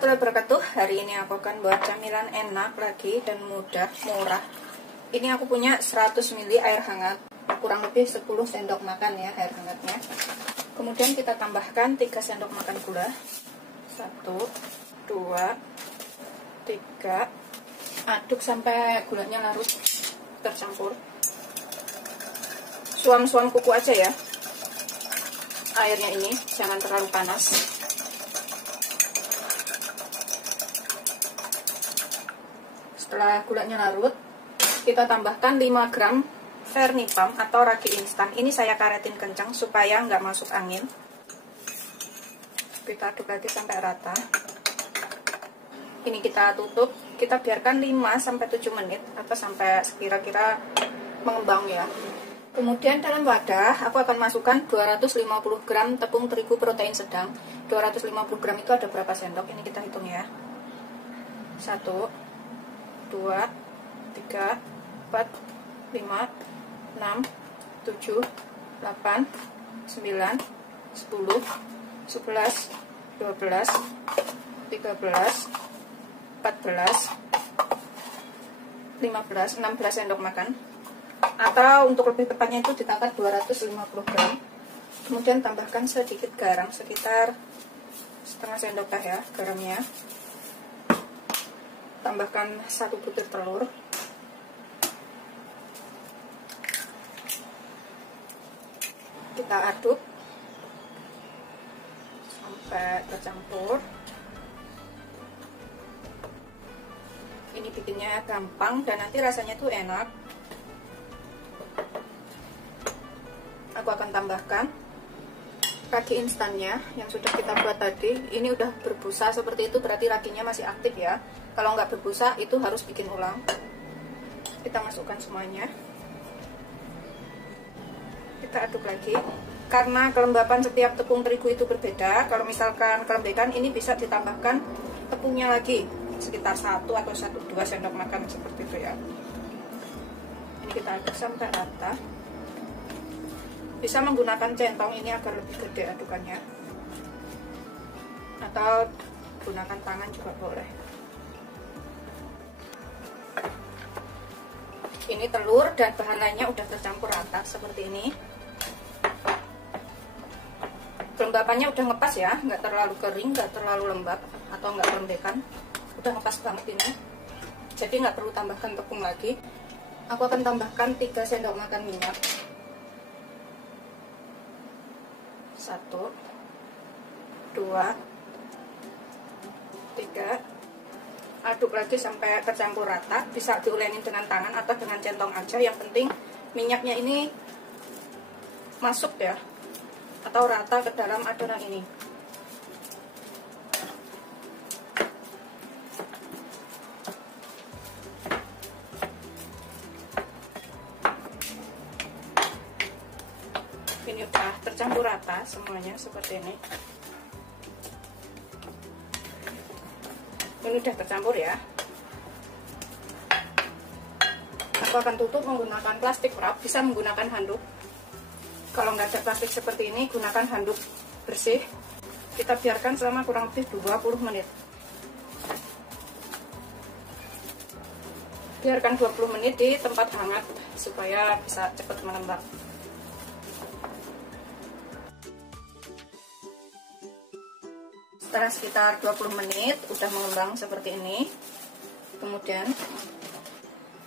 warahmatullahi wabarakatuh. Hari ini aku akan buat camilan enak lagi dan mudah, murah. Ini aku punya 100 ml air hangat, kurang lebih 10 sendok makan ya air hangatnya. Kemudian kita tambahkan 3 sendok makan gula. 1, 2, 3. Aduk sampai gulanya larut tercampur. Suam-suam kuku aja ya. Airnya ini jangan terlalu panas. Setelah gulanya larut, kita tambahkan 5 gram Vernipam atau ragi instan. Ini saya karetin kencang supaya nggak masuk angin. Kita aduk lagi sampai rata. Ini kita tutup, kita biarkan 5-7 menit atau sampai kira-kira mengembang ya. Kemudian dalam wadah aku akan masukkan 250 gram tepung terigu protein sedang. 250 gram itu ada berapa sendok? Ini kita hitung ya. 1, 2, 3, 4, 5, 6, 7, 8, 9, 10, 11, 12, 13, 14, 15, 16 sendok makan. Atau untuk lebih tepatnya itu ditangkap 250 gram. Kemudian tambahkan sedikit garam, sekitar setengah sendok teh ya garamnya. Tambahkan 1 butir telur. Kita aduk sampai tercampur. Ini bikinnya gampang dan nanti rasanya tuh enak. Aku akan tambahkan ragi instannya yang sudah kita buat tadi. Ini udah berbusa seperti itu, berarti raginya masih aktif ya. Kalau nggak berbusa itu harus bikin ulang. Kita masukkan semuanya. Kita aduk lagi. Karena kelembapan setiap tepung terigu itu berbeda. Kalau misalkan kelembekan, ini bisa ditambahkan tepungnya lagi sekitar 1 atau 1-2 sendok makan seperti itu ya. Ini kita aduk sampai rata. Bisa menggunakan centong ini agar lebih gede adukannya, atau gunakan tangan juga boleh. Ini telur dan bahan lainnya udah tercampur rata seperti ini. Kelembapannya udah ngepas ya, nggak terlalu kering, nggak terlalu lembab atau nggak kelembekan, udah ngepas banget ini. Jadi nggak perlu tambahkan tepung lagi. Aku akan tambahkan 3 sendok makan minyak. 1, 2, 3. Aduk lagi sampai tercampur rata. Bisa diulenin dengan tangan atau dengan centong aja. Yang penting minyaknya ini masuk ya, atau rata ke dalam adonan ini. Ini udah tercampur rata semuanya seperti ini. Ini udah tercampur ya. Aku akan tutup menggunakan plastik wrap, bisa menggunakan handuk. Kalau nggak ada plastik seperti ini, gunakan handuk bersih. Kita biarkan selama kurang lebih 20 menit. Biarkan 20 menit di tempat hangat supaya bisa cepat mengembang. Setelah sekitar 20 menit udah mengembang seperti ini. Kemudian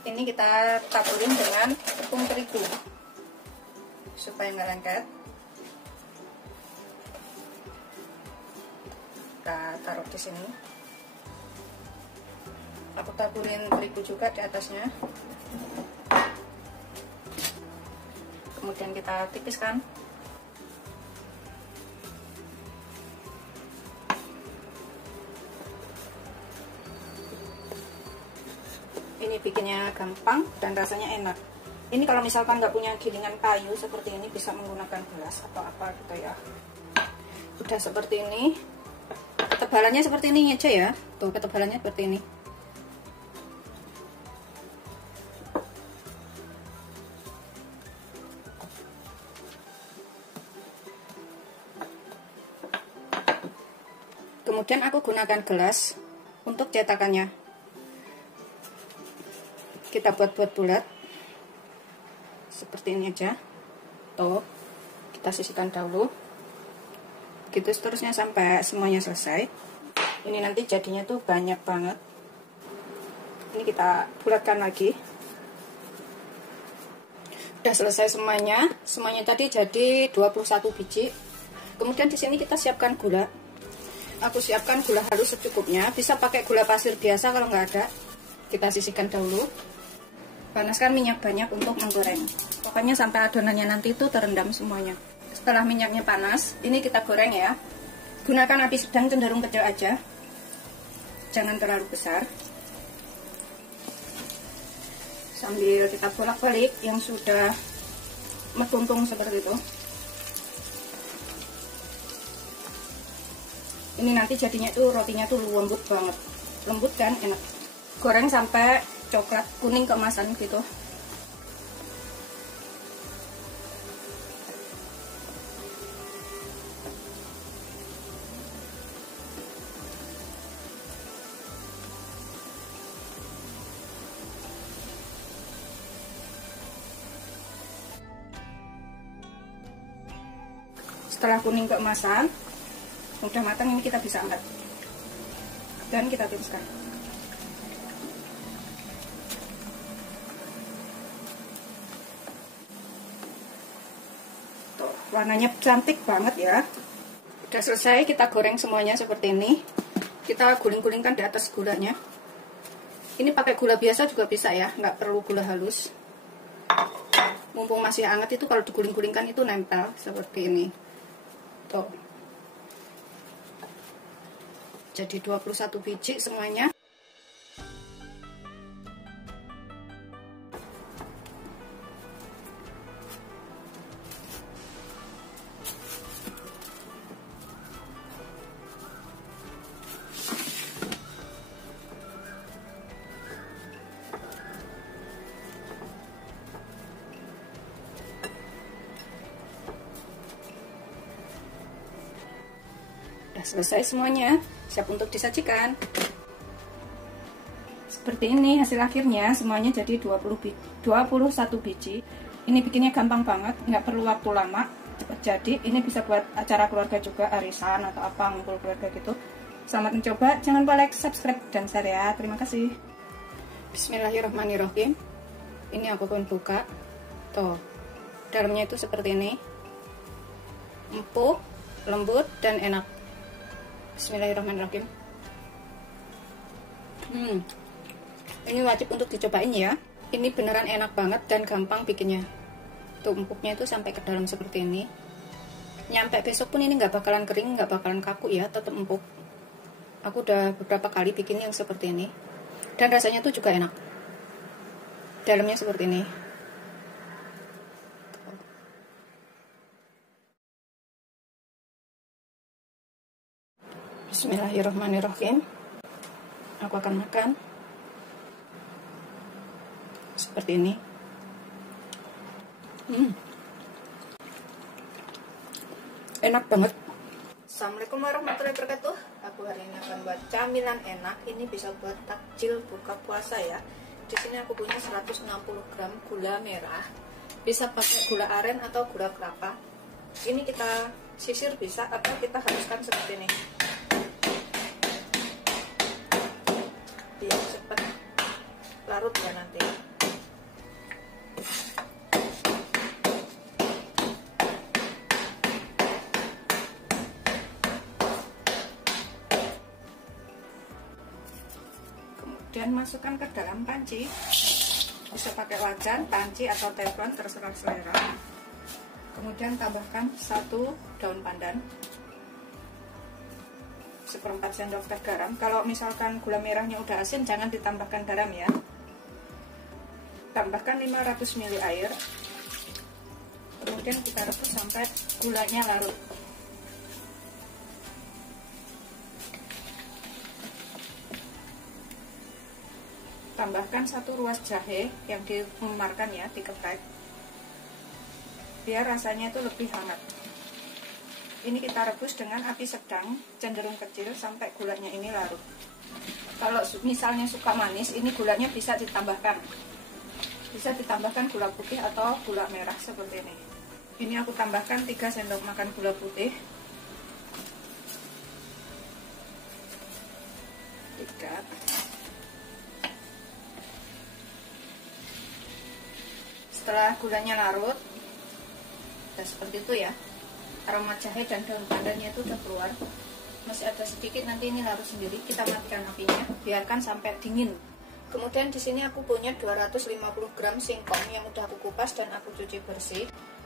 ini kita taburin dengan tepung terigu supaya nggak lengket. Kita taruh di sini. Aku taburin terigu juga di atasnya. Kemudian kita tipiskan. Ini bikinnya gampang dan rasanya enak. Ini kalau misalkan nggak punya gilingan kayu seperti ini, bisa menggunakan gelas atau apa gitu ya. Udah seperti ini. Ketebalannya seperti ini aja ya. Tuh, ketebalannya seperti ini. Kemudian aku gunakan gelas untuk cetakannya. Kita buat-buat bulat seperti ini aja. Tuh, kita sisihkan dahulu. Gitu seterusnya sampai semuanya selesai. Ini nanti jadinya tuh banyak banget. Ini kita bulatkan lagi. Udah selesai semuanya. Semuanya tadi jadi 21 biji. Kemudian di sini kita siapkan gula. Aku siapkan gula halus secukupnya. Bisa pakai gula pasir biasa kalau nggak ada. Kita sisihkan dahulu. Panaskan minyak banyak untuk menggoreng. Pokoknya sampai adonannya nanti itu terendam semuanya. Setelah minyaknya panas, ini kita goreng ya. Gunakan api sedang cenderung kecil aja. Jangan terlalu besar. Sambil kita bolak-balik yang sudah mengkumpung seperti itu. Ini nanti jadinya tuh rotinya tuh lembut banget. Lembut kan, enak. Goreng sampai coklat kuning keemasan gitu. Setelah kuning keemasan, udah matang, ini kita bisa angkat dan kita tiriskan. Tuh, warnanya cantik banget ya. Udah selesai, kita goreng semuanya seperti ini. Kita guling-gulingkan di atas gulanya. Ini pakai gula biasa juga bisa ya, nggak perlu gula halus. Mumpung masih hangat itu kalau diguling-gulingkan itu nempel seperti ini. Tuh. Jadi 21 biji semuanya. Udah selesai semuanya, siap untuk disajikan. Seperti ini hasil akhirnya, semuanya jadi 21 biji. Ini bikinnya gampang banget, nggak perlu waktu lama, cepat jadi. Ini bisa buat acara keluarga juga, arisan atau apa, ngumpul keluarga gitu. Selamat mencoba, jangan lupa like, subscribe, dan share ya. Terima kasih. Bismillahirrahmanirrahim. Ini aku akan buka. Tuh, dalamnya itu seperti ini. Empuk, lembut, dan enak. Bismillahirrahmanirrahim. Ini wajib untuk dicobain ya. Ini beneran enak banget dan gampang bikinnya. Tuh, empuknya itu sampai ke dalam seperti ini. Nyampe besok pun ini nggak bakalan kering, nggak bakalan kaku ya, tetap empuk. Aku udah beberapa kali bikin yang seperti ini. Dan rasanya tuh juga enak. Dalamnya seperti ini. Bismillahirrahmanirrahim. Aku akan makan seperti ini. Enak banget. Assalamualaikum warahmatullahi wabarakatuh. Aku hari ini akan buat camilan enak. Ini bisa buat takjil buka puasa ya. Di sini aku punya 160 gram gula merah. Bisa pakai gula aren atau gula kelapa. Ini kita sisir bisa atau kita haluskan seperti ini. Biar cepat larut ya nanti. Kemudian masukkan ke dalam panci. Bisa pakai wajan, panci atau teflon terserah selera. Kemudian tambahkan 1 daun pandan, 1/4 sendok teh garam. Kalau misalkan gula merahnya udah asin, jangan ditambahkan garam ya. Tambahkan 500 ml air. Kemudian kita rebus sampai gulanya larut. Tambahkan 1 ruas jahe yang dimemarkan ya, dikeprek, biar rasanya itu lebih hangat. Ini kita rebus dengan api sedang, cenderung kecil sampai gulanya ini larut. Kalau misalnya suka manis, ini gulanya bisa ditambahkan. Bisa ditambahkan gula putih atau gula merah seperti ini. Ini aku tambahkan 3 sendok makan gula putih. 3. Setelah gulanya larut, dan seperti itu ya, aroma jahe dan daun pandannya itu udah keluar. Masih ada sedikit, nanti ini larut sendiri. Kita matikan apinya, biarkan sampai dingin. Kemudian di sini aku punya 250 gram singkong yang udah aku kupas dan aku cuci bersih.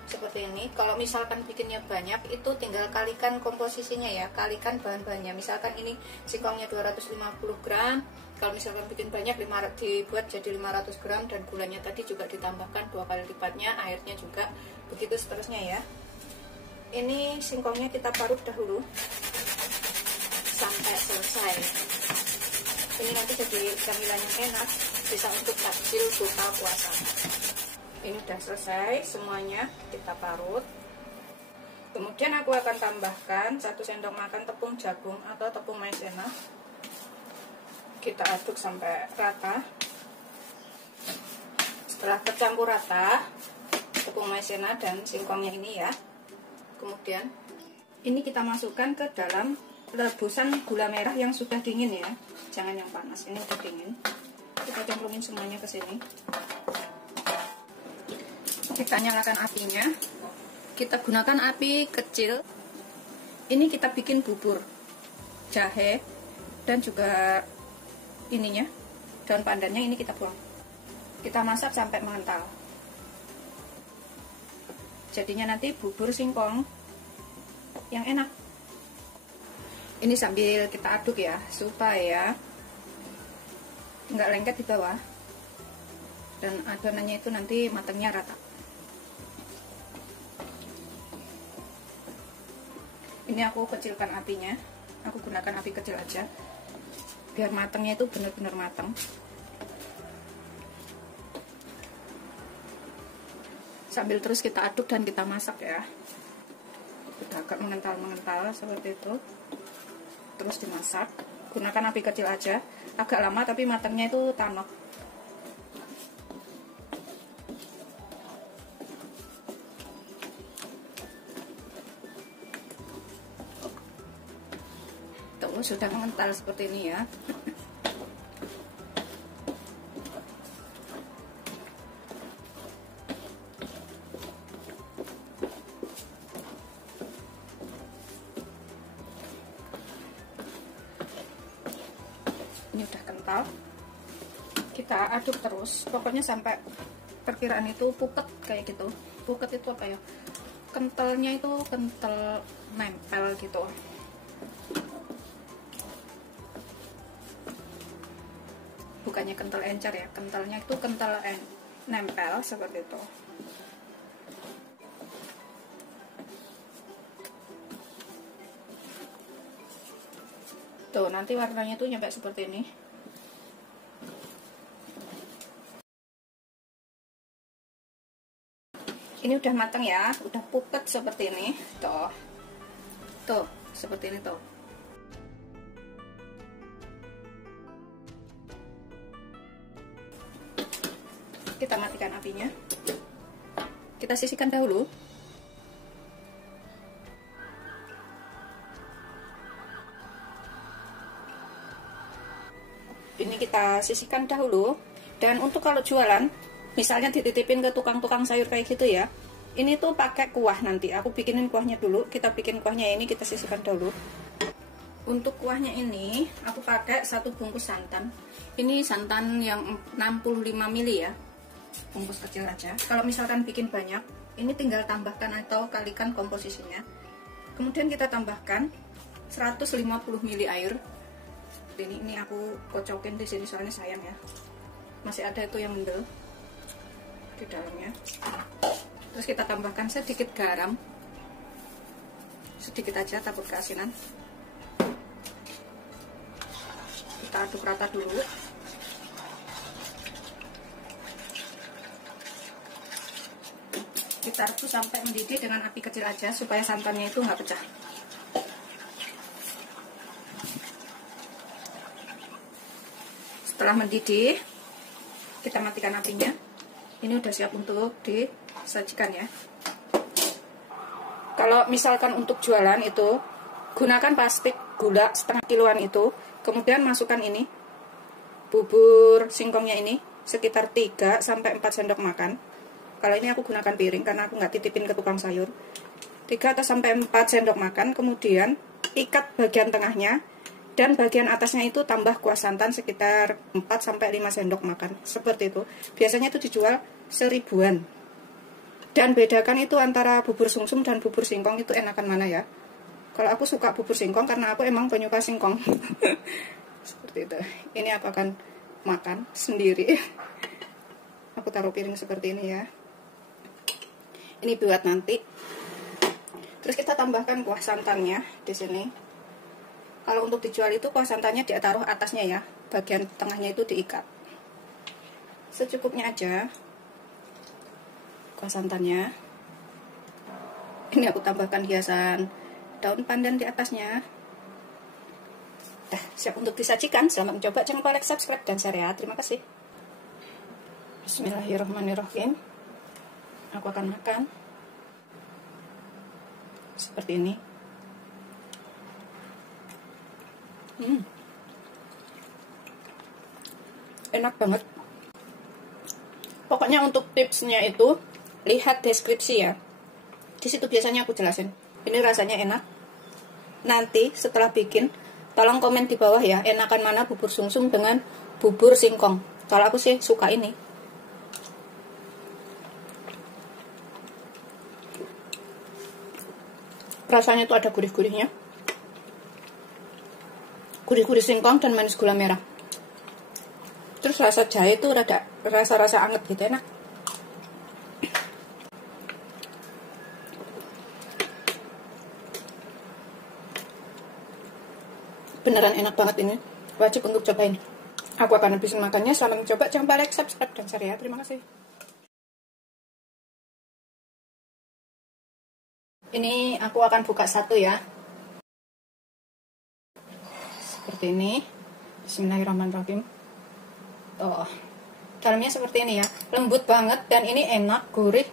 Seperti ini. Kalau misalkan bikinnya banyak, itu tinggal kalikan komposisinya ya, kalikan bahan-bahannya. Misalkan ini singkongnya 250 gram, kalau misalkan bikin banyak dibuat jadi 500 gram, dan gulanya tadi juga ditambahkan 2 kali lipatnya, airnya juga, begitu seterusnya ya. Ini singkongnya kita parut dahulu sampai selesai. Ini nanti jadi camilan yang enak, bisa untuk takjil buka puasa. Ini udah selesai semuanya, kita parut. Kemudian aku akan tambahkan 1 sendok makan tepung jagung atau tepung maizena. Kita aduk sampai rata. Setelah tercampur rata tepung maizena dan singkongnya ini ya, kemudian ini kita masukkan ke dalam rebusan gula merah yang sudah dingin ya, jangan yang panas, ini udah dingin. Kita cemplungin semuanya ke sini. Kita nyalakan apinya, kita gunakan api kecil. Ini kita bikin bubur jahe dan juga ininya, daun pandannya ini kita buang. Kita masak sampai mengental. Jadinya nanti bubur singkong yang enak. Ini sambil kita aduk ya, supaya nggak lengket di bawah dan adonannya itu nanti matangnya rata. Ini aku kecilkan apinya, aku gunakan api kecil aja biar matangnya itu benar-benar matang. Sambil terus kita aduk dan kita masak ya. Udah agak mengental-mengental seperti itu, terus dimasak. Gunakan api kecil aja, agak lama tapi matangnya itu tanok. Tuh, sudah mengental seperti ini ya. Ini udah kental, kita aduk terus, pokoknya sampai perkiraan itu puket kayak gitu. Puket itu apa ya, kentalnya itu kental nempel gitu, bukannya kental encer ya, kentalnya itu kental nempel seperti itu. Tuh, nanti warnanya tuh nyampe seperti ini. Ini udah matang ya, udah puket seperti ini. Tuh. Tuh, seperti ini tuh. Kita matikan apinya. Kita sisihkan dahulu. Ini kita sisihkan dahulu. Dan untuk kalau jualan, misalnya dititipin ke tukang-tukang sayur kayak gitu ya, ini tuh pakai kuah nanti. Aku bikinin kuahnya dulu. Kita bikin kuahnya ini, kita sisihkan dahulu. Untuk kuahnya ini, aku pakai 1 bungkus santan. Ini santan yang 65 ml ya, bungkus kecil aja. Kalau misalkan bikin banyak, ini tinggal tambahkan atau kalikan komposisinya. Kemudian kita tambahkan 150 ml air. Ini aku kocokin di sini soalnya sayang ya, masih ada itu yang mendel di dalamnya. Terus kita tambahkan sedikit garam, sedikit aja takut keasinan. Kita aduk rata dulu. Kita rebus sampai mendidih dengan api kecil aja supaya santannya itu nggak pecah. setelah mendidih, kita matikan apinya. Ini udah siap untuk disajikan ya. Kalau misalkan untuk jualan itu, gunakan plastik gula setengah kiloan itu, kemudian masukkan ini bubur singkongnya ini sekitar 3 sampai 4 sendok makan. Kalau ini aku gunakan piring karena aku nggak titipin ke tukang sayur. 3 atau sampai 4 sendok makan, kemudian ikat bagian tengahnya dan bagian atasnya itu tambah kuah santan sekitar 4 sampai 5 sendok makan. Seperti itu. Biasanya itu dijual 1000-an. Dan bedakan itu antara bubur sumsum dan bubur singkong itu enakan mana ya. Kalau aku suka bubur singkong karena aku emang penyuka singkong. Seperti itu. Ini aku akan makan sendiri. Aku taruh piring seperti ini ya. Ini buat nanti. Terus kita tambahkan kuah santannya di sini. Kalau untuk dijual itu kuah santannya ditaruh atasnya ya. Bagian tengahnya itu diikat. Secukupnya aja kuah santannya. Ini aku tambahkan hiasan daun pandan di atasnya. Siap untuk disajikan. Selamat mencoba. Jangan lupa like, subscribe, dan share ya. Terima kasih. Bismillahirrahmanirrahim. Aku akan makan seperti ini. Enak banget. Pokoknya untuk tipsnya itu lihat deskripsi ya. Di situ biasanya aku jelasin. Ini rasanya enak. Nanti setelah bikin, tolong komen di bawah ya, enakan mana bubur sumsum dengan bubur singkong. Kalau aku sih suka ini. Rasanya itu ada gurih-gurihnya. Gurih-gurih singkong dan manis gula merah. Terus rasa jahe itu rasa-rasa anget gitu, enak. Beneran enak banget ini. Wajib untuk cobain. Aku akan habisin makannya. Selamat mencoba. Jangan lupa like, subscribe, dan share ya. Terima kasih. Ini aku akan buka satu ya. Seperti ini. Bismillahirrahmanirrahim. Dalamnya seperti ini ya. Lembut banget dan ini enak, gurih.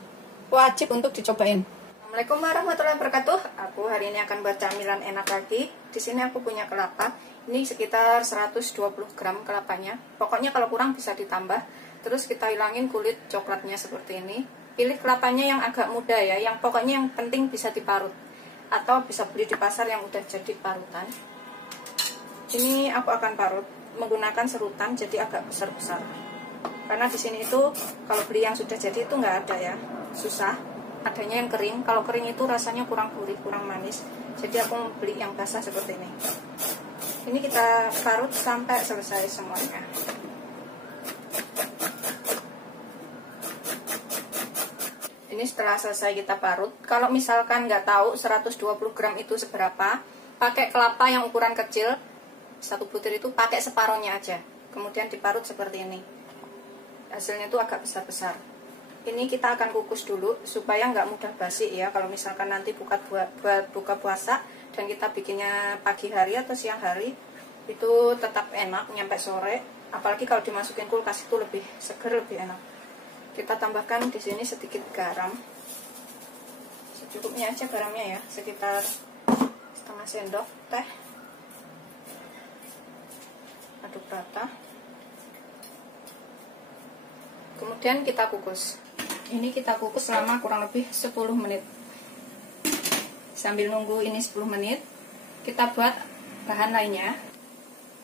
Wajib untuk dicobain. Assalamualaikum warahmatullahi wabarakatuh. Aku hari ini akan buat camilan enak lagi. Di sini aku punya kelapa. Ini sekitar 120 gram kelapanya. Pokoknya kalau kurang bisa ditambah. Terus kita hilangin kulit coklatnya seperti ini. Pilih kelapanya yang agak muda ya. Yang pokoknya yang penting bisa diparut. Atau bisa beli di pasar yang udah jadi parutan. Ini aku akan parut menggunakan serutan, jadi agak besar-besar. Karena di sini itu kalau beli yang sudah jadi itu nggak ada ya. Susah. Adanya yang kering. Kalau kering itu rasanya kurang gurih, kurang manis. Jadi aku beli yang basah seperti ini. Ini kita parut sampai selesai semuanya. Ini setelah selesai kita parut. Kalau misalkan nggak tahu 120 gram itu seberapa, pakai kelapa yang ukuran kecil. Satu butir itu pakai separohnya aja. Kemudian diparut seperti ini. Hasilnya itu agak besar-besar. Ini kita akan kukus dulu supaya nggak mudah basi ya. Kalau misalkan nanti buat buka puasa dan kita bikinnya pagi hari atau siang hari, itu tetap enak nyampe sore. Apalagi kalau dimasukin kulkas itu lebih seger, lebih enak. Kita tambahkan di sini sedikit garam, secukupnya aja garamnya ya, sekitar setengah sendok teh. Aduk rata. Kemudian kita kukus. Ini kita kukus selama kurang lebih 10 menit. Sambil nunggu ini 10 menit, kita buat bahan lainnya.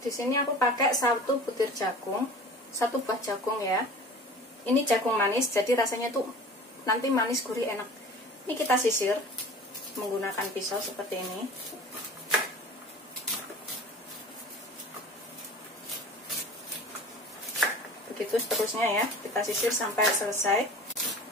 Di sini aku pakai 1 butir jagung, 1 buah jagung ya. Ini jagung manis, jadi rasanya tuh nanti manis gurih enak. Ini kita sisir menggunakan pisau seperti ini. Begitu seterusnya ya, kita sisir sampai selesai.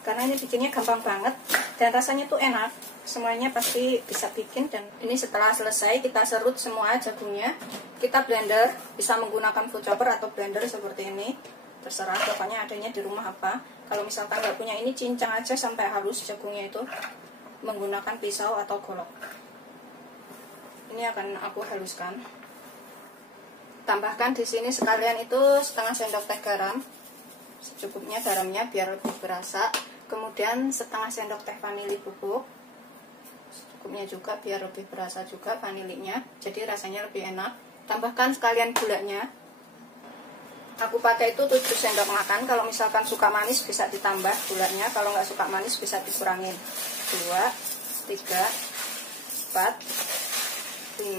Karena ini bikinnya gampang banget dan rasanya tuh enak. Semuanya pasti bisa bikin. Dan ini setelah selesai kita serut semua jagungnya. Kita blender, bisa menggunakan food chopper atau blender seperti ini. Terserah, pokoknya adanya di rumah apa. Kalau misalkan nggak punya ini, cincang aja sampai halus jagungnya itu menggunakan pisau atau golok. Ini akan aku haluskan. tambahkan di sini sekalian itu setengah sendok teh garam, secukupnya garamnya biar lebih berasa. Kemudian setengah sendok teh vanili bubuk, secukupnya juga biar lebih berasa juga vanilinya, jadi rasanya lebih enak. Tambahkan sekalian gulanya. Aku pakai itu 7 sendok makan. Kalau misalkan suka manis bisa ditambah gulanya, kalau nggak suka manis bisa dikurangin. 2, 3, 4, 5,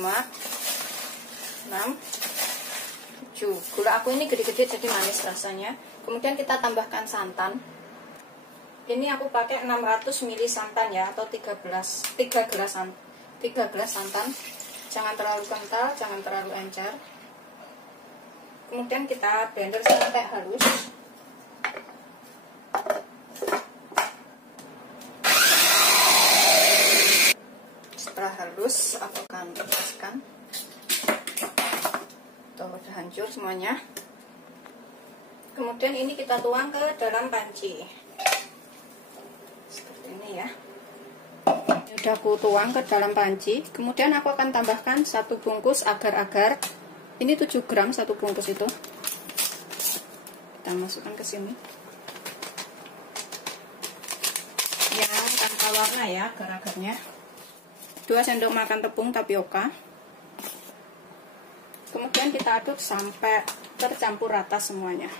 6, 7. Gula aku ini gede-gede jadi manis rasanya. Kemudian kita tambahkan santan. Ini aku pakai 600 ml santan ya, atau 3 gelas santan. Jangan terlalu kental, jangan terlalu encer. Kemudian kita blender sampai halus. Setelah halus, aku akan lepaskan. Tuh, udah hancur semuanya. Kemudian ini kita tuang ke dalam panci. Seperti ini ya. Ini udah aku tuang ke dalam panci. Kemudian aku akan tambahkan 1 bungkus agar-agar. Ini 7 gram 1 bungkus itu. Kita masukkan ke sini. Yang tanpa warna ya agar-agarnya. 2 sendok makan tepung tapioka. Kemudian kita aduk sampai tercampur rata semuanya.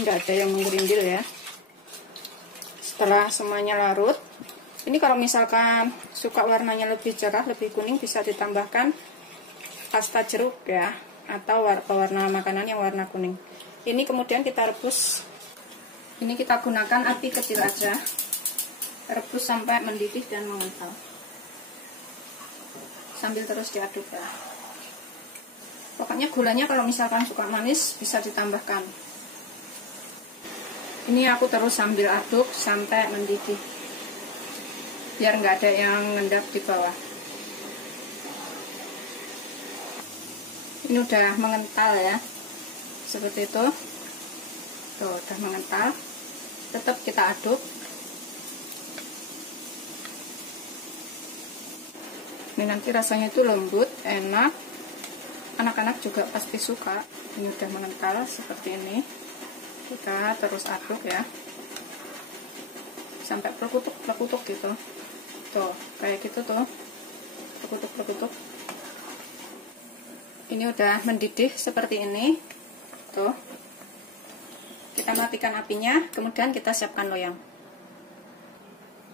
Enggak ada yang menggerindil ya. Setelah semuanya larut, ini kalau misalkan suka warnanya lebih cerah, lebih kuning, bisa ditambahkan pasta jeruk ya, atau pewarna makanan yang warna kuning. Ini kemudian kita rebus. Ini kita gunakan api kecil aja. Rebus sampai mendidih dan mengental. Sambil terus diaduk ya. Pokoknya gulanya kalau misalkan suka manis bisa ditambahkan. Ini aku terus sambil aduk sampai mendidih, biar nggak ada yang ngendap di bawah. Ini udah mengental ya, seperti itu. Tuh, udah mengental. Tetap kita aduk. Ini nanti rasanya itu lembut, enak. Anak-anak juga pasti suka. Ini udah mengental seperti ini. Kita terus aduk ya, sampai pelekutuk gitu. Tuh, kayak gitu tuh, pelekutuk. Ini udah mendidih seperti ini. Tuh, kita matikan apinya. Kemudian kita siapkan loyang.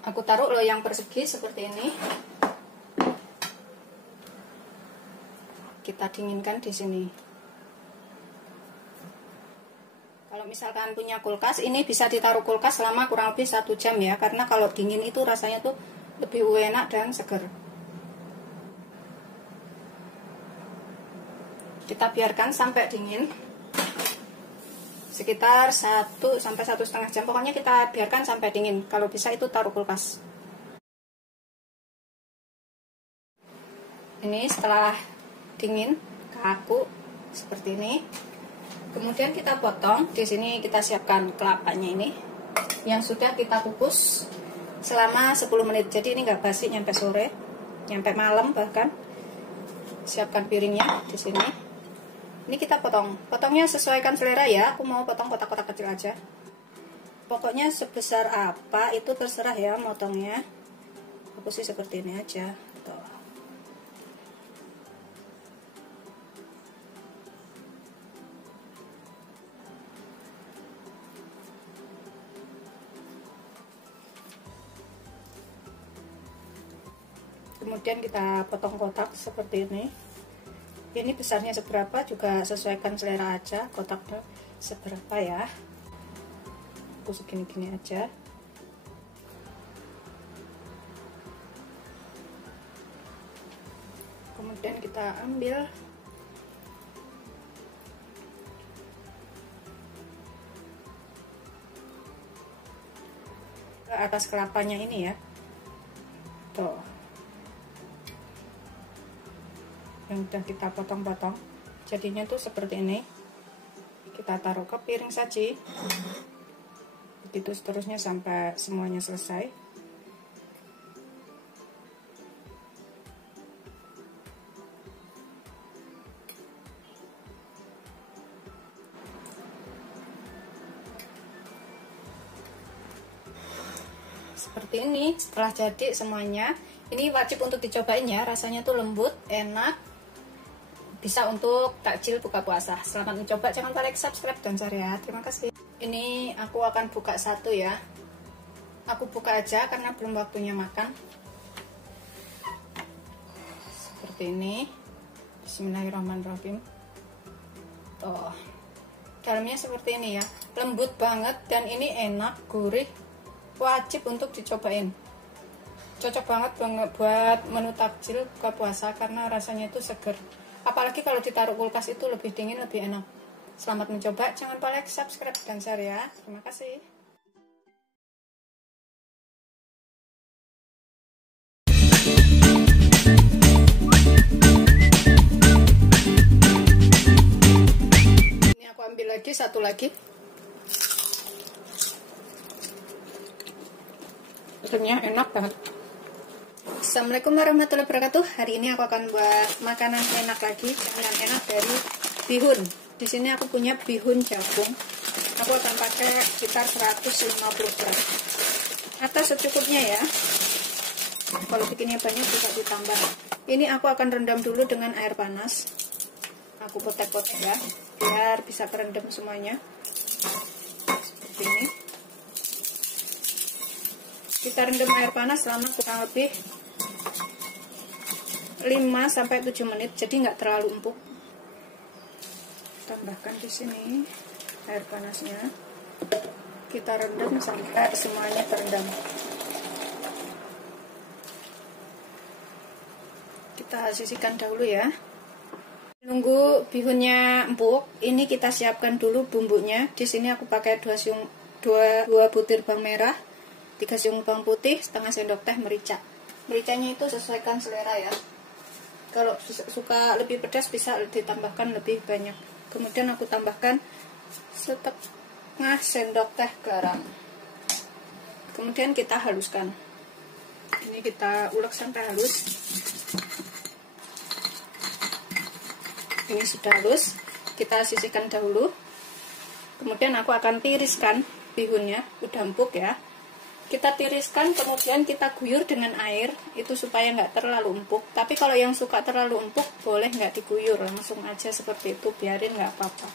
Aku taruh loyang persegi seperti ini. Kita dinginkan di sini. Kalau misalkan punya kulkas, ini bisa ditaruh kulkas selama kurang lebih 1 jam ya, karena kalau dingin itu rasanya tuh lebih enak dan seger. Kita biarkan sampai dingin, sekitar 1 sampai 1,5 jam. Pokoknya kita biarkan sampai dingin. Kalau bisa itu taruh kulkas. Ini setelah dingin, kaku seperti ini. Kemudian kita potong. Di sini kita siapkan kelapanya ini yang sudah kita kukus selama 10 menit. Jadi ini nggak basi nyampe sore, nyampe malam bahkan. Siapkan piringnya di sini. Ini kita potong. Potongnya sesuaikan selera ya. Aku mau potong kotak-kotak kecil aja. Pokoknya sebesar apa itu terserah ya motongnya. Aku sih seperti ini aja. Tuh. Kemudian kita potong kotak seperti ini. Ini besarnya seberapa juga sesuaikan selera aja, kotaknya seberapa ya. Aku segini-gini aja. Kemudian kita ambil ke atas kelapanya ini ya. Tuh. Yang udah kita potong-potong, jadinya tuh seperti ini. Kita taruh ke piring saji, begitu seterusnya sampai semuanya selesai. seperti ini setelah jadi semuanya. Ini wajib untuk dicobain ya, rasanya tuh lembut, enak, bisa untuk takjil buka puasa. Selamat mencoba, jangan lupa like, subscribe, dan share ya. Terima kasih. Ini aku akan buka satu ya. Aku buka aja karena belum waktunya makan. Seperti ini. Bismillahirrahmanirrahim. Tuh, dalamnya seperti ini ya, lembut banget dan ini enak, gurih, wajib untuk dicobain. Cocok banget buat menu takjil buka puasa karena rasanya itu seger. Apalagi kalau ditaruh kulkas itu lebih dingin, lebih enak. Selamat mencoba, jangan lupa like, subscribe, dan share ya. Terima kasih. Ini aku ambil lagi, satu lagi. Rasanya enak banget. Assalamualaikum warahmatullahi wabarakatuh. Hari ini aku akan buat makanan enak lagi, camilan enak dari bihun. Di sini aku punya bihun jagung. Aku akan pakai sekitar 150 gram atau secukupnya ya. Kalau bikinnya banyak bisa ditambah. Ini aku akan rendam dulu dengan air panas. Aku potek-potek ya, biar bisa kerendam semuanya. Seperti ini. Kita rendam air panas selama kurang lebih 5-7 menit, jadi nggak terlalu empuk. Tambahkan di sini air panasnya. Kita rendam sampai semuanya terendam. Kita sisihkan dahulu ya. Nunggu bihunnya empuk, ini kita siapkan dulu bumbunya. Di sini aku pakai 2 butir bawang merah, 3 siung bawang putih, setengah sendok teh merica. Mericanya itu sesuaikan selera ya. Kalau suka lebih pedas bisa ditambahkan lebih banyak. Kemudian aku tambahkan setengah sendok teh garam. Kemudian kita haluskan. Ini kita ulek sampai halus. Ini sudah halus. Kita sisihkan dahulu. Kemudian aku akan tiriskan bihunnya, udah empuk ya. Kita tiriskan, kemudian kita guyur dengan air, itu supaya nggak terlalu empuk. Tapi kalau yang suka terlalu empuk, boleh nggak diguyur, langsung aja seperti itu, biarin nggak apa-apa.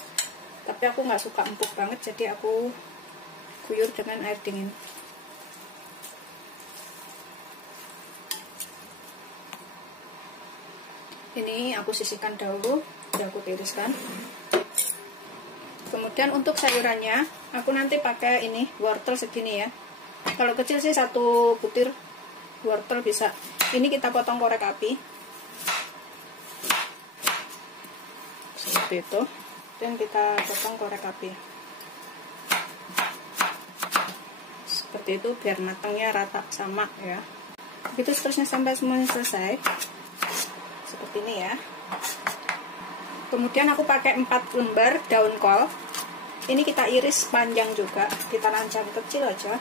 Tapi aku nggak suka empuk banget, jadi aku guyur dengan air dingin. Ini aku sisihkan dahulu, udah aku tiriskan. Kemudian untuk sayurannya, aku nanti pakai ini, wortel segini ya. Kalau kecil sih 1 butir wortel bisa. Ini kita potong korek api seperti itu, dan kita potong korek api seperti itu biar matangnya rata sama ya. Begitu seterusnya sampai semuanya selesai seperti ini ya. Kemudian aku pakai 4 lembar daun kol. Ini kita iris panjang juga, kita lancang kecil aja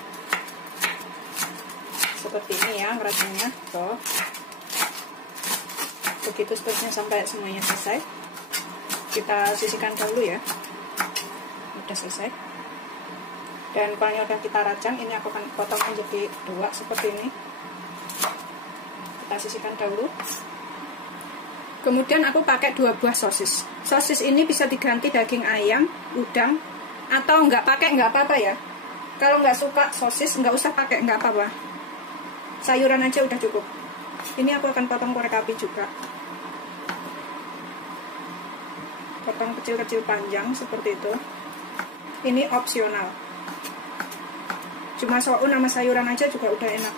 seperti ini ya rasanya. Tuh. Begitu seterusnya sampai semuanya selesai. Kita sisihkan dahulu ya. Udah selesai. Dan kolnya udah kita racang. Ini aku akan potong menjadi 2 seperti ini. Kita sisihkan dahulu. Kemudian aku pakai 2 buah sosis. Sosis ini bisa diganti daging ayam, udang, atau nggak pakai nggak apa-apa ya. Kalau nggak suka sosis nggak usah pakai, nggak apa-apa. Sayuran aja udah cukup. Ini aku akan potong korek api juga. Potong kecil-kecil panjang seperti itu. Ini opsional. Cuma soun sama sayuran aja juga udah enak.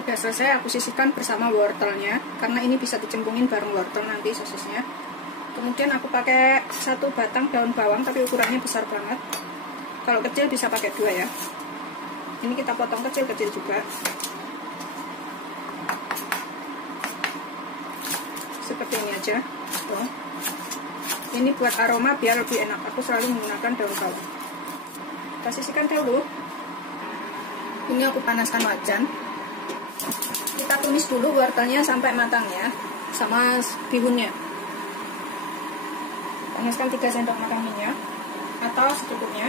Udah selesai, aku sisihkan bersama wortelnya, karena ini bisa dicemplungin bareng wortel nanti sosisnya. Kemudian aku pakai 1 batang daun bawang, tapi ukurannya besar banget. Kalau kecil bisa pakai 2 ya. Ini kita potong kecil-kecil juga. Seperti ini aja. Tuh. Ini buat aroma biar lebih enak. Aku selalu menggunakan daun bawang. Kita sisihkan dahulu. Ini aku panaskan wajan. Kita tumis dulu wortelnya sampai matang ya, sama bihunnya. Panaskan 3 sendok makan minyak atau secukupnya.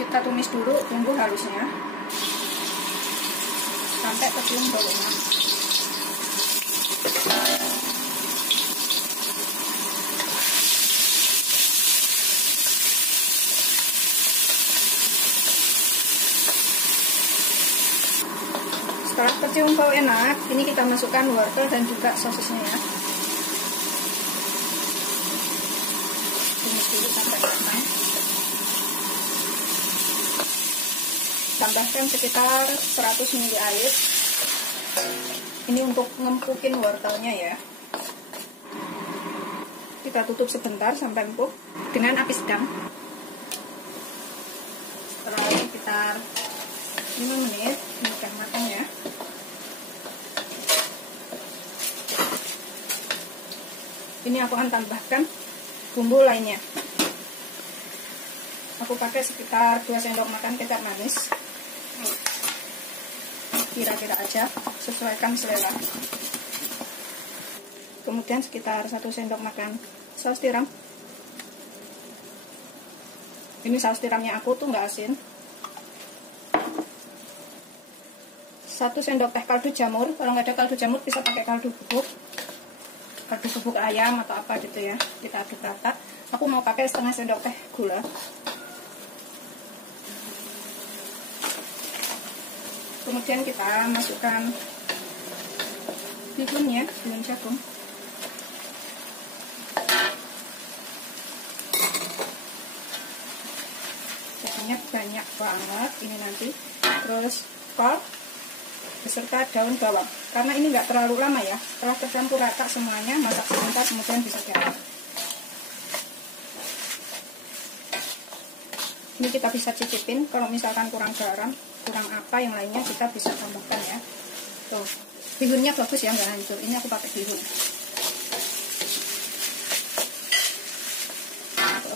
Kita Kita tumis dulu bumbu halusnya sampai kecium baunya. Setelah kecium bau enak, ini kita masukkan wortel dan juga sosisnya ya. Tumis dulu sampai matang. Tambahkan sekitar 100 ml air. Ini untuk ngempukin wortelnya ya. Kita tutup sebentar sampai empuk dengan api sedang. Setelah sekitar 5 menit, ini sudah matang ya. Ini aku akan tambahkan bumbu lainnya. Aku pakai sekitar 2 sendok makan kecap manis. Kira-kira aja, sesuaikan selera. Kemudian sekitar 1 sendok makan saus tiram. Ini saus tiramnya aku tuh nggak asin. 1 sendok teh kaldu jamur. Kalau nggak ada kaldu jamur bisa pakai kaldu bubuk ayam atau apa gitu ya. Kita aduk rata. Aku mau pakai setengah sendok teh gula. Kemudian kita masukkan bihunnya, bihun jagung. Jadinya banyak banget ini nanti. Terus kol beserta daun bawang. Karena ini nggak terlalu lama ya. Setelah tercampur rata semuanya, masak sebentar kemudian bisa diaduk. Ini kita bisa cicipin. Kalau misalkan kurang garam, kurang apa yang lainnya kita bisa tambahkan ya. Tuh, bihunnya bagus ya, nggak hancur. Ini aku pakai bihun.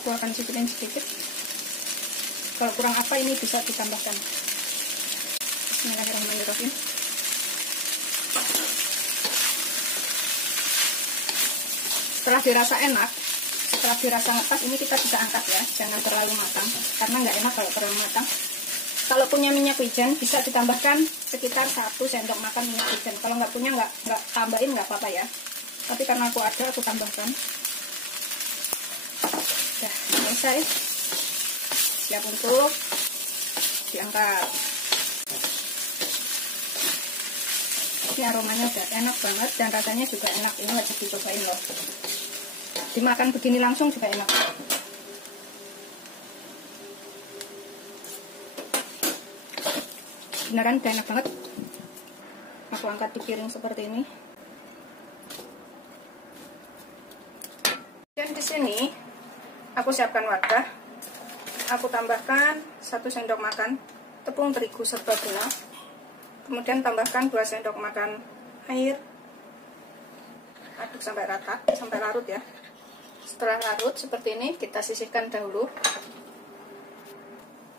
Aku akan cicipin sedikit. Kalau kurang apa ini bisa ditambahkan. Bismillahirrahmanirrahim. Setelah dirasa enak, setelah dirasa ngepas, ini kita bisa angkat ya. Jangan terlalu matang, karena nggak enak kalau terlalu matang. Kalau punya minyak wijen bisa ditambahkan sekitar 1 sendok makan minyak wijen. Kalau nggak punya nggak tambahin nggak apa-apa ya. Tapi karena aku ada, aku tambahkan. Udah selesai. Siap untuk diangkat. Ini aromanya udah enak banget dan rasanya juga enak. Ini wajib dicobain loh. Dimakan begini langsung juga enak. Beneran udah enak banget. Aku angkat di piring seperti ini. Dan di sini aku siapkan wadah. Aku tambahkan 1 sendok makan tepung terigu serbaguna. Kemudian tambahkan 2 sendok makan air. Aduk sampai rata, sampai larut ya. Setelah larut seperti ini, kita sisihkan dahulu.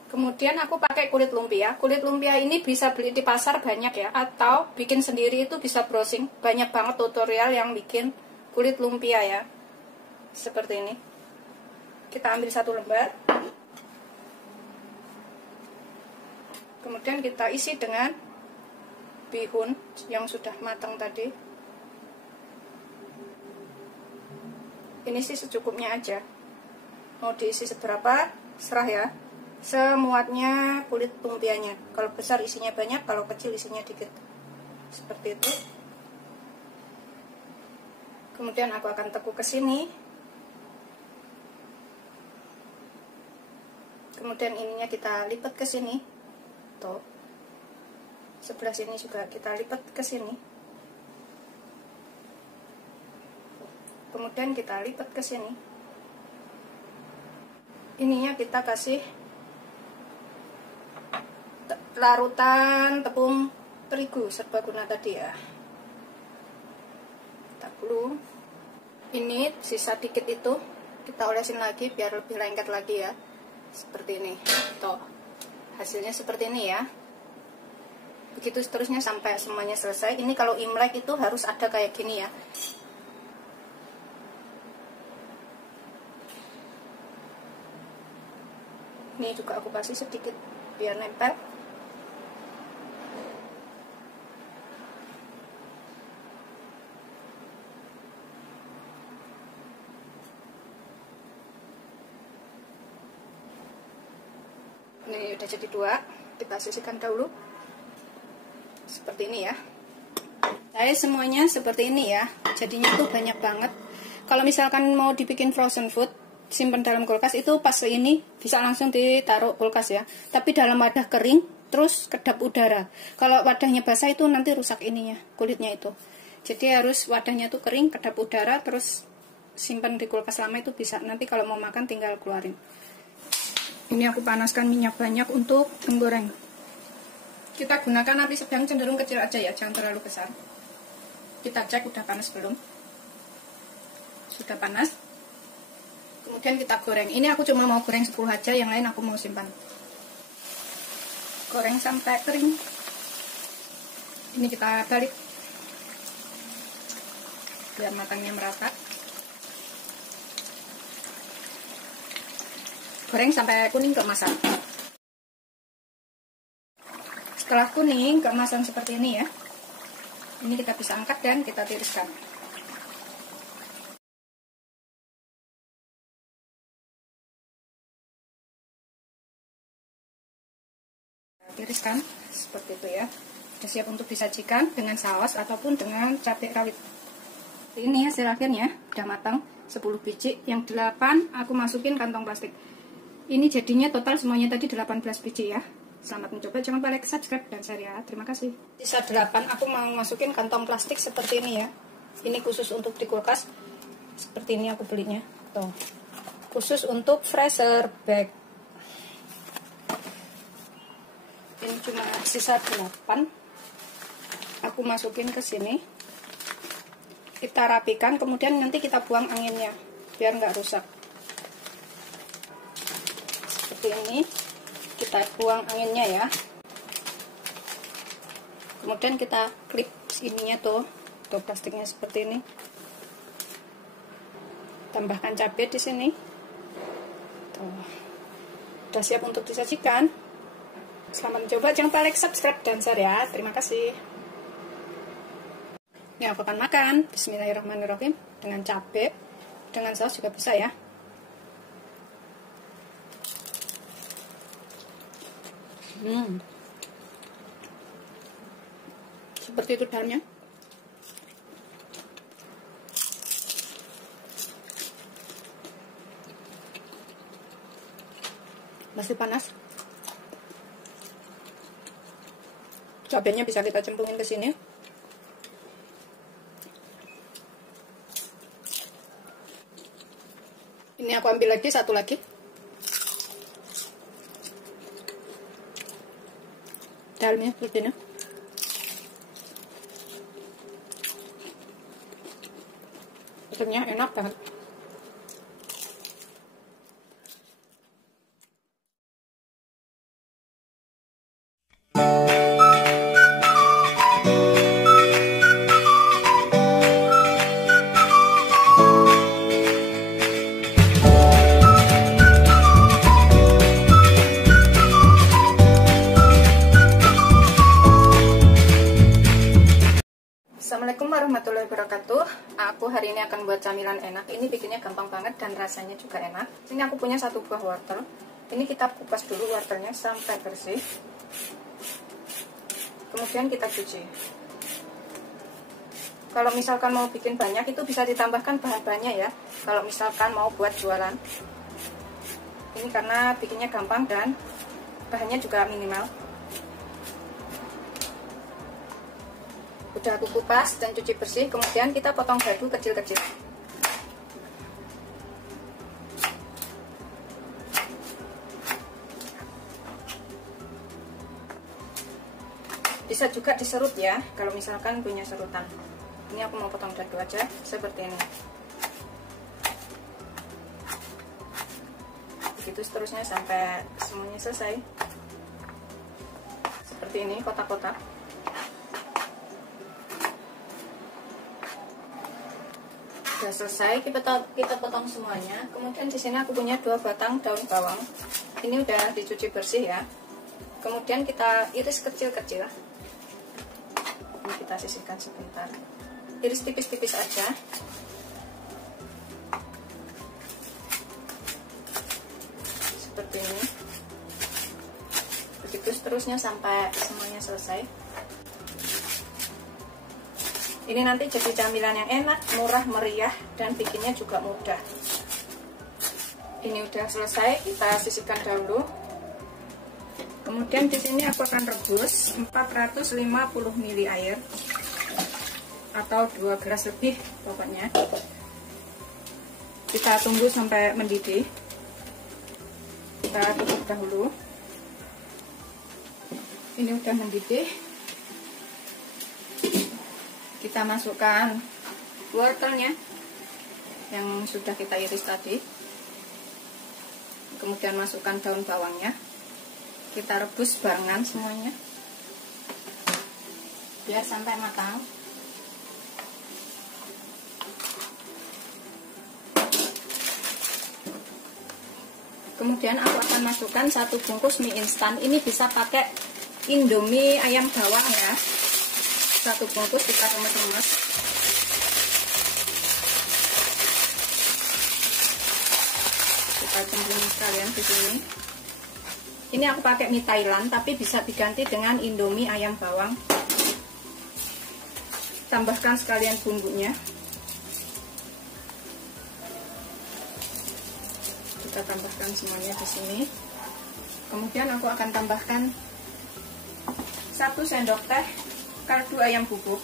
Kemudian aku pakai kulit lumpia. Kulit lumpia ini bisa beli di pasar banyak ya, atau bikin sendiri itu bisa browsing. Banyak banget tutorial yang bikin kulit lumpia ya. Seperti ini. Kita ambil 1 lembar. Kemudian kita isi dengan bihun yang sudah matang tadi. Ini sih secukupnya aja. Mau diisi seberapa, serah ya. Semuatnya kulit lumpianya. Kalau besar isinya banyak, kalau kecil isinya dikit. Seperti itu. Kemudian aku akan tekuk ke sini. Kemudian ininya kita lipat ke sini. Tuh. Sebelah sini juga kita lipat ke sini. Kemudian kita lipat ke sini. Ininya kita kasih larutan tepung terigu serbaguna tadi ya. Kita gulung. Ini sisa dikit itu kita olesin lagi biar lebih lengket lagi ya. Seperti ini. Tuh. Hasilnya seperti ini ya. Begitu seterusnya sampai semuanya selesai. Ini kalau Imlek itu harus ada kayak gini ya. Ini juga aku kasih sedikit biar nempel. Ini udah jadi 2, kita sisihkan dahulu. Seperti ini ya. Saya semuanya seperti ini ya. Jadinya tuh banyak banget. Kalau misalkan mau dibikin frozen food, simpan dalam kulkas, itu pas ini bisa langsung ditaruh kulkas ya. Tapi dalam wadah kering, terus kedap udara. Kalau wadahnya basah itu nanti rusak ininya, kulitnya itu. Jadi harus wadahnya tuh kering, kedap udara, terus simpan di kulkas lama itu bisa. Nanti kalau mau makan tinggal keluarin. Ini aku panaskan minyak banyak untuk menggoreng. Kita gunakan api sedang, cenderung kecil aja ya, jangan terlalu besar. Kita cek udah panas belum. Sudah panas. Kemudian kita goreng. Ini aku cuma mau goreng 10 aja, yang lain aku mau simpan. Goreng sampai kering. Ini kita balik biar matangnya merata. Goreng sampai kuning keemasan. Setelah kuning keemasan seperti ini ya, ini kita bisa angkat dan kita tiriskan. Tiriskan seperti itu ya. Sudah siap untuk disajikan dengan saus ataupun dengan cabai rawit. Ini hasil akhirnya udah matang, 10 biji, yang 8 aku masukin kantong plastik. Ini jadinya total semuanya tadi 18 biji ya. Selamat mencoba, jangan lupa like, subscribe, dan share ya. Terima kasih. Sisa 8 aku mau masukin kantong plastik seperti ini ya. Ini khusus untuk di kulkas. Seperti ini aku belinya. Tuh. Khusus untuk freezer bag. Ini cuma sisa 8. Aku masukin ke sini. Kita rapikan, kemudian nanti kita buang anginnya biar nggak rusak. Seperti ini. Kita buang anginnya ya. Kemudian kita klip ininya tuh plastiknya seperti ini. Tambahkan cabai di sini. Tuh. Udah siap untuk disajikan. Selamat mencoba, jangan lupa like, subscribe, dan share ya. Terima kasih. Ini aku akan makan. Bismillahirrahmanirrahim. Dengan cabai, dengan saus juga bisa ya. Seperti itu dalamnya. Masih panas. Cabenya bisa kita cemplungin ke sini. Ini aku ambil lagi satu lagi. Dalamnya seperti ini. Rasanya enak banget. Assalamualaikum warahmatullahi wabarakatuh. Aku hari ini akan buat camilan enak. Ini bikinnya gampang banget dan rasanya juga enak. Ini aku punya 1 buah wortel. Ini kita kupas dulu wortelnya sampai bersih. Kemudian kita cuci. Kalau misalkan mau bikin banyak itu bisa ditambahkan bahan-bahannya ya. Kalau misalkan mau buat jualan. Ini karena bikinnya gampang dan bahannya juga minimal. Udah aku kupas dan cuci bersih, kemudian kita potong dadu kecil-kecil. Bisa juga diserut ya, kalau misalkan punya serutan. Ini aku mau potong dadu aja, seperti ini. Begitu seterusnya sampai semuanya selesai. Seperti ini, kotak-kotak. Sudah selesai, kita potong semuanya. Kemudian di sini aku punya 2 batang daun bawang. ini udah dicuci bersih ya. Kemudian kita iris kecil-kecil. Ini kita sisihkan sebentar. Iris tipis-tipis aja. Seperti ini. Begitu seterusnya sampai semuanya selesai. Ini nanti jadi camilan yang enak, murah, meriah, dan bikinnya juga mudah. Ini udah selesai, kita sisihkan dahulu. Kemudian di sini aku akan rebus 450 ml air atau 2 gelas lebih pokoknya. Kita tunggu sampai mendidih. Kita tutup dahulu. Ini udah mendidih. Kita masukkan wortelnya yang sudah kita iris tadi. Kemudian masukkan daun bawangnya. Kita rebus barengan semuanya biar sampai matang. Kemudian aku akan masukkan 1 bungkus mie instan. Ini bisa pakai Indomie ayam bawang ya. 1 bungkus kita remes-remes. Kita cemplungin sekalian di sini. Ini aku pakai mie Thailand, tapi bisa diganti dengan Indomie ayam bawang. Tambahkan sekalian bumbunya. Kita tambahkan semuanya di sini. Kemudian aku akan tambahkan 1 sendok teh kaldu ayam bubuk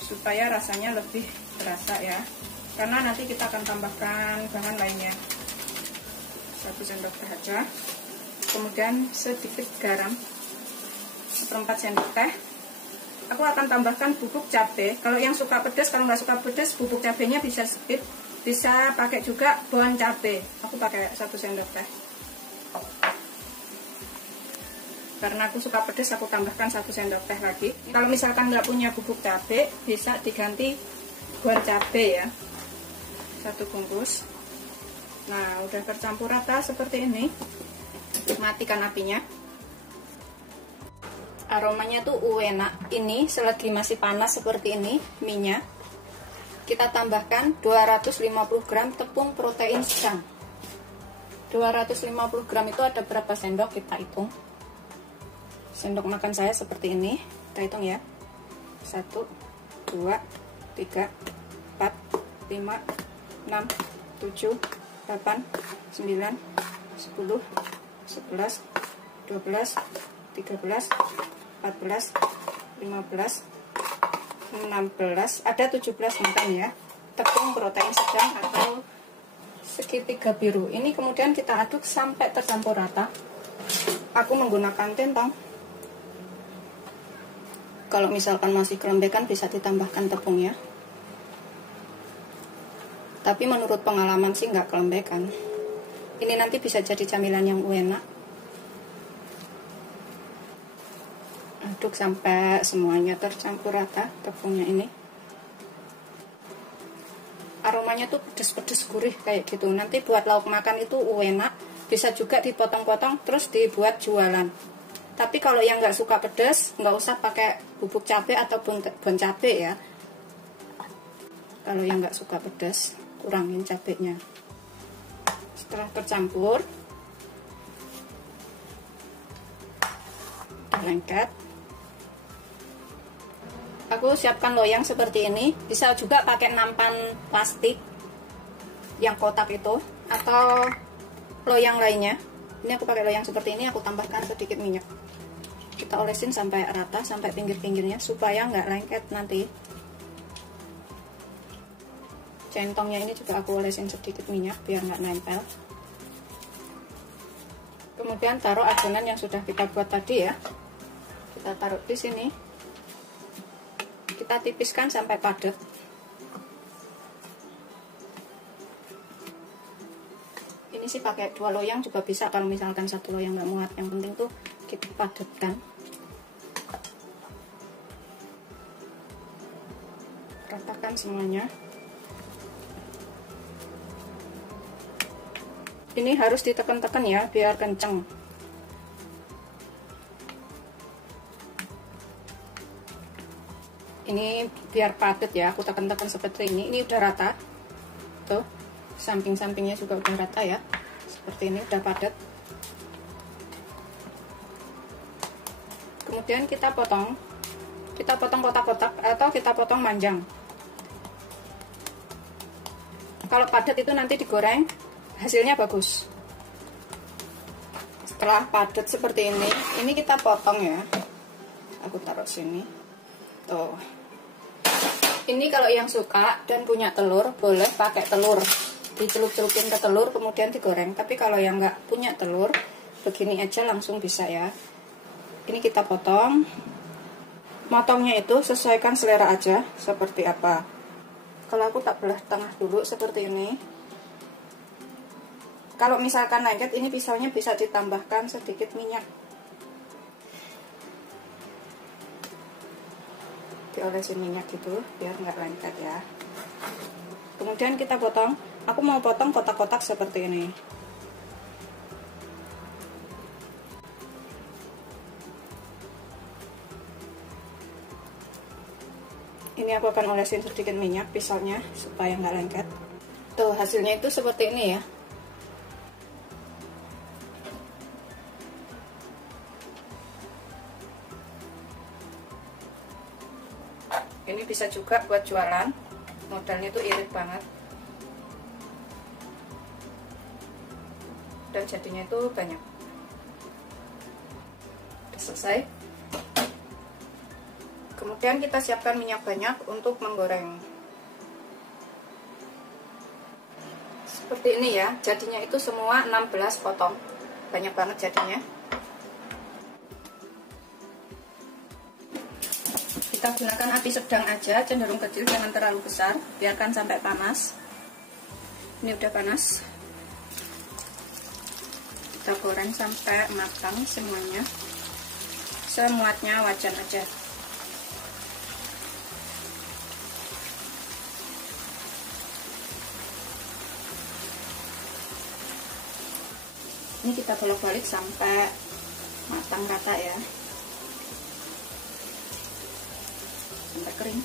supaya rasanya lebih terasa ya, karena nanti kita akan tambahkan bahan lainnya. 1 sendok teh aja. Kemudian sedikit garam, 1/4 sendok teh. Aku akan tambahkan bubuk cabai. Kalau yang suka pedas, kalau nggak suka pedas, bubuk cabainya bisa skip, bisa pakai juga bon cabai. Aku pakai 1 sendok teh. Karena aku suka pedas, aku tambahkan 1 sendok teh lagi. Kalau misalkan nggak punya bubuk cabai, bisa diganti bon cabai ya. 1 bungkus. Nah, udah tercampur rata seperti ini. Matikan apinya. Aromanya tuh enak. Ini selagi masih panas seperti ini minyak. Kita tambahkan 250 gram tepung protein sedang. 250 gram itu ada berapa sendok, kita hitung. Sendok makan saya seperti ini, kita hitung ya. 1, 2, 3, 4, 5, 6, 7, 8, 9, 10, 11, 12, 13, 14, 15, 16, ada 17 makan ya. Tepung protein sedang atau segitiga biru. Ini kemudian kita aduk sampai tercampur rata. Aku menggunakan centong. Kalau misalkan masih kelembekan bisa ditambahkan tepung ya. Tapi menurut pengalaman sih nggak kelembekan. Ini nanti bisa jadi camilan yang enak. Aduk sampai semuanya tercampur rata tepungnya ini. Aromanya tuh pedes-pedes gurih kayak gitu. Nanti buat lauk makan itu enak. Bisa juga dipotong-potong terus dibuat jualan. Tapi kalau yang nggak suka pedas, nggak usah pakai bubuk cabai atau bon cabai ya. Kalau yang nggak suka pedas, kurangin cabainya. Setelah tercampur, lengket. Aku siapkan loyang seperti ini. Bisa juga pakai nampan plastik yang kotak itu, atau loyang lainnya. Ini aku pakai loyang seperti ini. Aku tambahkan sedikit minyak. Kita olesin sampai rata, sampai pinggir-pinggirnya, supaya nggak lengket nanti. Centongnya ini juga aku olesin sedikit minyak biar nggak nempel. Kemudian taruh adonan yang sudah kita buat tadi ya. Kita taruh di sini. Kita tipiskan sampai padat. Ini sih pakai 2 loyang juga bisa, kalau misalkan 1 loyang nggak muat. Yang penting tuh kita padatkan. Ratakan semuanya. Ini harus ditekan-tekan ya, biar kenceng. Ini biar padat ya, aku tekan-tekan seperti ini. Ini udah rata. Tuh, samping-sampingnya juga udah rata ya. Seperti ini udah padat. Kemudian kita potong kotak-kotak atau kita potong manjang. Kalau padat itu nanti digoreng hasilnya bagus. Setelah padat seperti ini kita potong ya. Aku taruh sini. Tuh. Ini kalau yang suka dan punya telur boleh pakai telur, dicelup-celupin ke telur kemudian digoreng. Tapi kalau yang nggak punya telur, begini aja langsung bisa ya. Ini kita potong. Motongnya itu sesuaikan selera aja, seperti apa. Kalau aku tak belah tengah dulu seperti ini. Kalau misalkan lengket, ini pisaunya bisa ditambahkan sedikit minyak. Diolesin minyak gitu, biar nggak lengket ya. Kemudian kita potong. Aku mau potong kotak-kotak seperti ini. Ini aku akan olesin sedikit minyak pisaunya supaya nggak lengket. Tuh, hasilnya itu seperti ini ya. Ini bisa juga buat jualan. Modalnya itu irit banget. Dan jadinya itu banyak. Udah selesai. Kemudian kita siapkan minyak banyak untuk menggoreng. Seperti ini ya. Jadinya itu semua 16 potong. Banyak banget jadinya. Kita gunakan api sedang aja, cenderung kecil, jangan terlalu besar. Biarkan sampai panas. Ini udah panas. Kita goreng sampai matang semuanya. Semuanya wajan aja. Ini kita bolak-balik sampai matang rata ya. Sampai kering.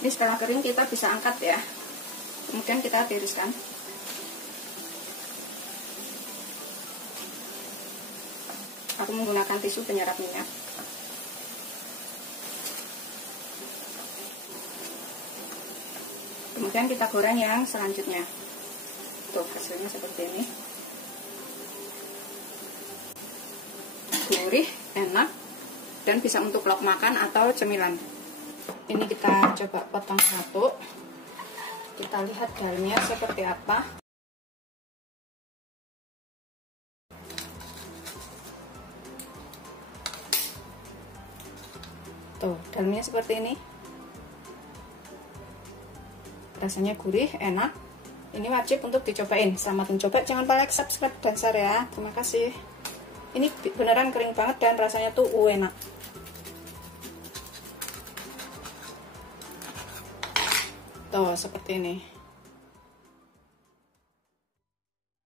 Ini setelah kering kita bisa angkat ya. Kemudian kita tiriskan. Aku menggunakan tisu penyerap minyak. Kemudian kita goreng yang selanjutnya. Tuh, hasilnya seperti ini. Gurih, enak, dan bisa untuk lauk makan atau cemilan. Ini kita coba potong satu. Kita lihat dalamnya seperti apa. Tuh, dalamnya seperti ini. Rasanya gurih, enak. Ini wajib untuk dicobain. Selamat mencoba, jangan lupa like, subscribe, dan share ya. Terima kasih. Ini beneran kering banget dan rasanya tuh enak. Tuh, seperti ini.